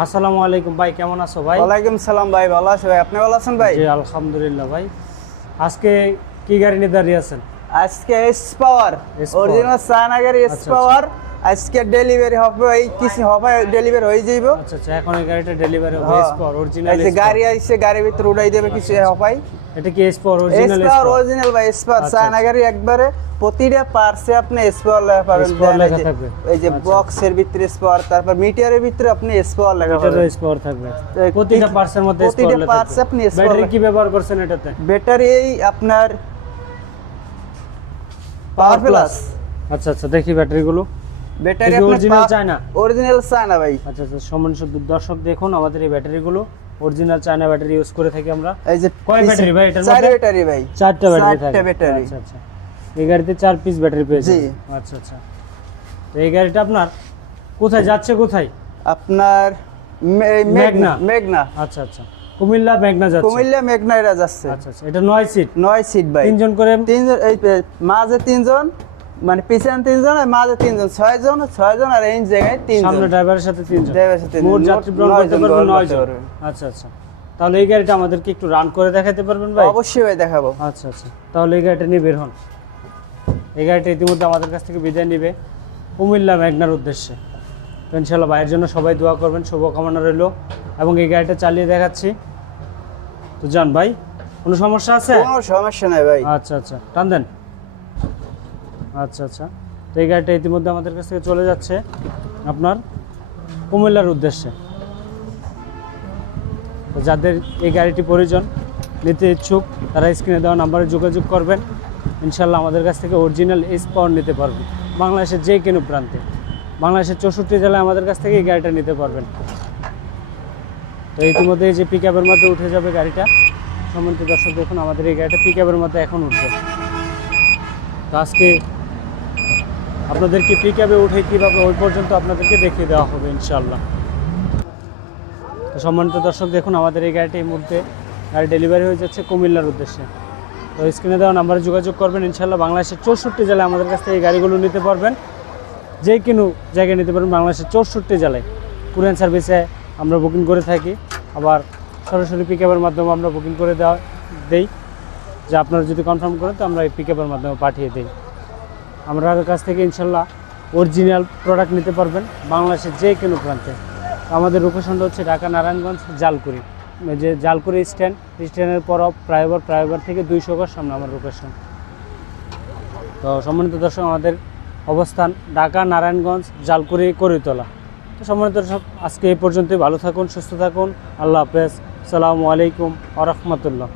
আসসালামু আলাইকুম ভাই, কেমন আছো ভাই? ওয়ালাইকুম সালাম ভাই, ভালো আছি ভাই। আপনি ভালো আছেন ভাই? জি আলহামদুলিল্লাহ ভাই। আজকে কি গাড়ি নিয়ে দাঁড়িয়ে আছেন? আজকে S power S power. Original সানাগারি S আচ্ছা, পাওয়ার আজকে ডেলিভারি হবে, এই কিছু হবে ডেলিভারি হয়ে যাইব। আচ্ছা আচ্ছা, এখন এই গাড়িটা ডেলিভারি হবে এস পাওয়ার অরিজিনাল। এই যে গাড়ি আইছে, গাড়ির ভিতরে উড়াই দেবে কিছু হবে। এটা কি এস পাওয়ার এস অরিজিনাল? পাওয়ার অরিজিনাল ভাই, এস পাওয়ার আচ্ছা, সানাগারি একবারে প্রতিটা পার্টসে আপনি এস পাওয়ার লেখা পাবেন। এস পাওয়ার লেখা থাকবে। এই যে বক্সের ভিতরে এস পাওয়ার, তারপর মিটারের ভিতরে আপনি এস পাওয়ার লেখা এটা পাবেন। এস পাওয়ার থাকবে প্রতিটা পার্টসের মধ্যে। এস প্রতিটা পাওয়ার লেখা পার্টসে থাকবে। আপনি এস ব্যাটারি পাওয়ার। কি ব্যবহার করছেন এটাতে? ব্যাটারি এই আপনার পাওয়ার প্লাস। আচ্ছা আচ্ছা, দেখি ব্যাটারিগুলো। Battery original China? Original China ভাই। আচ্ছা আচ্ছা, সম্মানিত দর্শক দেখুন, আমাদের এই ব্যাটারিগুলো অরিজিনাল চায়না ব্যাটারি ইউজ করে থাকি আমরা। এই যে কয় ব্যাটারি ভাই এটার চার মধ্যে? ব্যাটারি ভাই, চারটা ব্যাটারি থাকে। চারটা ব্যাটারি। আচ্ছা আচ্ছা, এই গাড়িতে 4 পিস ব্যাটারি পেয়েছে। জি। আচ্ছা আচ্ছা, তো এই গাড়িটা আপনার কোথায় যাচ্ছে? কোথায়? আপনার মেঘনা। মেঘনা, আচ্ছা আচ্ছা, কুমিল্লা মেঘনা যাচ্ছে। কুমিল্লা মেঘনা এরা যাচ্ছে। আচ্ছা আচ্ছা, এটা 9 সিট। 9 সিট ভাই, তিনজন করে। তিনজন, এই মাঝে তিনজন, মানে পিছনে তিনজন আর মাঝে তিনজন, 6 জন আর এই জায়গায় তিনজন। সামনে ড্রাইভারের সাথে 3 জন। ড্রাইভারের সাথে মোট যাত্রী বহন করতে পারবেন 9 জন। পারবেন। আচ্ছা আচ্ছা, তাহলে এই গাড়িটা আমাদেরকে একটু রান করে দেখাতে পারবেন ভাই? অবশ্যই ভাই দেখাবো। আচ্ছা আচ্ছা, তাহলে এই গাড়িটা নিয়ে বের হন। এই গাড়িটা ইতিমধ্যে আমাদের কাছ থেকে বিদায় নেবে কুমিল্লা মেঘনার উদ্দেশ্যে। তো ইনশাল্লাহ ভাইয়ের জন্য সবাই দোয়া করবেন, শুভকামনা রইল। এবং এই গাড়িটা চালিয়ে দেখাচ্ছি। তো যান ভাই, কোনো সমস্যা আছে? কোনো সমস্যা নাই ভাই। আচ্ছা আচ্ছা, টান দেন। আচ্ছা আচ্ছা, তো এই গাড়িটা ইতিমধ্যে আমাদের কাছ থেকে চলে যাচ্ছে আপনার কুমিল্লার উদ্দেশ্যে। তো যাদের এই গাড়িটি প্রয়োজন, নিতে ইচ্ছুক, তারা স্ক্রিনে দেওয়া নাম্বারে যোগাযোগ করবেন। ইনশাল্লাহ আমাদের কাছ থেকে অরিজিনাল এস পাওয়ার নিতে পারবেন বাংলাদেশের যে কোনো প্রান্তে। বাংলাদেশের 64 জেলায় আমাদের কাছ থেকে এই গাড়িটা নিতে পারবেন। তো ইতিমধ্যে এই যে পিক আপের মধ্যে উঠে যাবে গাড়িটা। সম্মানিত দর্শক দেখুন, আমাদের এই গাড়িটা পিক আপের মধ্যে এখন উঠবে। তো আজকে আপনাদেরকে পিক আপে উঠে কীভাবে ওই পর্যন্ত আপনাদেরকে দেখিয়ে দেওয়া হবে ইনশাল্লাহ। তো সম্মানিত দর্শক দেখুন, আমাদের এই গাড়িটি এই মুহূর্তে গাড়ি ডেলিভারি হয়ে যাচ্ছে কুমিল্লার উদ্দেশ্যে। তো স্ক্রিনে দেওয়া নাম্বারে যোগাযোগ করবেন। ইনশাল্লাহ বাংলাদেশের 64 জেলায় আমাদের কাছ থেকে এই গাড়িগুলো নিতে পারবেন। যে কোনো জায়গায় নিতে পারবেন বাংলাদেশের 64 জেলায়। কুরিয়ার সার্ভিসে আমরা বুকিং করে থাকি, আবার সরাসরি পিক আপের মাধ্যমে আমরা বুকিং করে দেই। যে আপনারা যদি কনফার্ম করেন তো আমরা এই পিক আপের মাধ্যমে পাঠিয়ে দিই। আমরা কাছ থেকে ইনশাল্লাহ অরিজিনাল প্রোডাক্ট নিতে পারবেন বাংলাদেশের যে কোনো প্রান্তে। আমাদের লোকেশনটা হচ্ছে ঢাকা নারায়ণগঞ্জ জালকুড়ি, যে জালকুড়ি স্ট্যান্ডের পর ফ্লাইওভার থেকে 200 গজ সামনে আমার লোকেশন। তো সম্মানিত দর্শক, আমাদের অবস্থান ঢাকা নারায়ণগঞ্জ জালকুড়ি করিতলা। তো সম্মানিত দর্শক, আজকে এই পর্যন্তই। ভালো থাকুন, সুস্থ থাকুন। আল্লাহ হাফেজ। আসসালামু আলাইকুম ওয়া রাহমাতুল্লাহ।